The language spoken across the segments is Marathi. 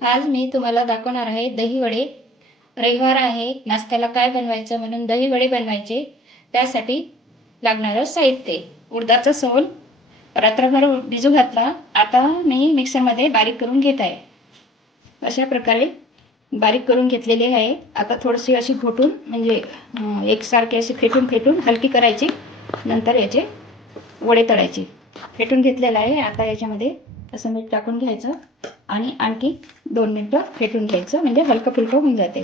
आज मी तुम्हाला दाखवणार आहे दही वडे. रविवार आहे, नाश्त्याला काय बनवायचं म्हणून दही वडे बनवायचे. त्यासाठी लागणारं साहित्य: उडदाचं सोल रात्रभर भिजू घातला. आता मी मिक्सरमध्ये बारीक करून घेत आहे. अशा प्रकारे बारीक करून घेतलेले आहे. आता थोडीशी अशी घोटून म्हणजे एकसारखी अशी फेटून हलकी करायची. नंतर याचे वडे तळायचे. फेटून घेतलेलं आहे. आता याच्यामध्ये असं मीठ टाकून घ्यायचं आणि आणखी 2 मिनटं फेटून घ्यायचं, म्हणजे हलकं फुलकं होऊन जाते.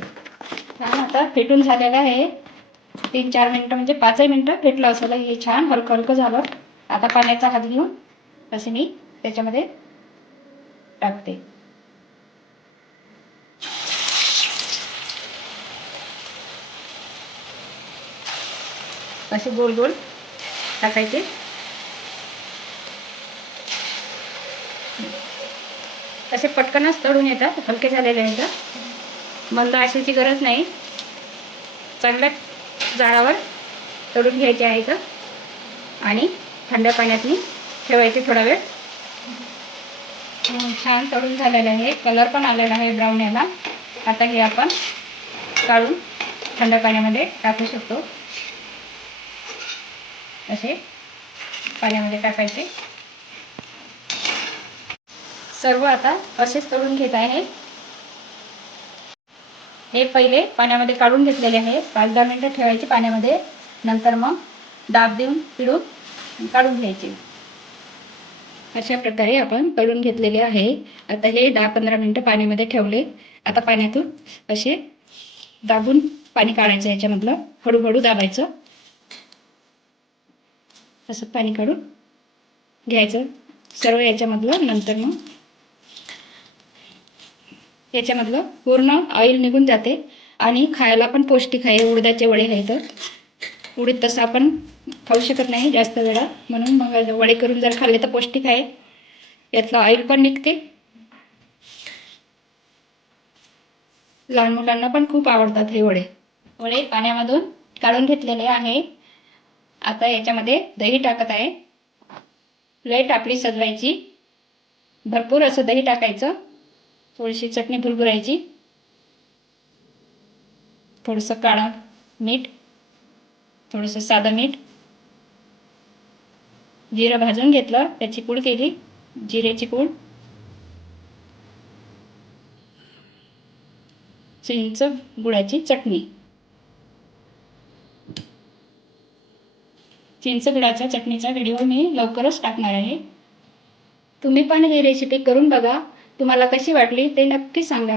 छान आता फेटून झालेलं आहे. 3-4 मिनटं म्हणजे 5 मिनटं फेटलं असेल. हे छान हलकं हलकं झालं. आता पाण्याचा हात घेऊन असे मी त्याच्यामध्ये टाकते. असे गोल गोल टाकायचे. तसे पटकनच तळून येतात, हलके झालेले आहेत. मंद आचेची गरज नाही, चांगल्या जाळावर तळून घ्यायचे आहेत आणि थंड पाण्यातनी ठेवायचे थोडा वेळ. छान तळून झालेले आहे. कलर पण आलेला आहे ब्राऊन याला. आता हे आपण काढून थंड पाण्यामध्ये टाकू शकतो. असे पाण्यामध्ये टाकायचे. सर्व आता असेच तळून घेत आहे. हे पहिले पाण्यामध्ये काढून घेतलेले आहे. 5-10 मिनटं ठेवायचे पाण्यामध्ये. नंतर मग दाब देऊन पिळून काढून घ्यायचे. अशा प्रकारे आपण तळून घेतलेले आहे. आता हे 10-15 मिनटं पाण्यामध्ये ठेवले. आता पाण्यातून असे दाबून पाणी काढायचं. याच्यामधलं हळूहळू दाबायचं. असं पाणी काढून घ्यायचं सर्व याच्यामधलं. नंतर मग याच्यामधलं पूर्ण ऑइल निघून जाते आणि खायला पण पौष्टिक आहे. उडदाचे वडे आहेत. उडीद तसं आपण खाऊ शकत नाही जास्त वेळा, म्हणून मग वडे करून जर खाल्ले तर पौष्टिक आहे. यातलं ऑइल पण निघते. लहान मुलांना पण खूप आवडतात हे वडे. वडे पाण्यामधून काढून घेतलेले आहे. आता याच्यामध्ये दही टाकत आहे. प्लेट आपली सजवायची. भरपूर असं दही टाकायचं. थोडीशी चटणी भुरभुरायची. थोडंसं काळं मीठ, थोडंसं साधं मीठ. जिरं भाजून घेतलं, त्याची पूड केली, जिऱ्याची पूड. चिंच गुळाची चटणी. चिंच गुळाच्या चटणीचा व्हिडिओ मी लवकरच टाकणार आहे. तुम्ही पण ही रेसिपी करून बघा. तुम्हाला कशी वाटली ते नक्की सांगा.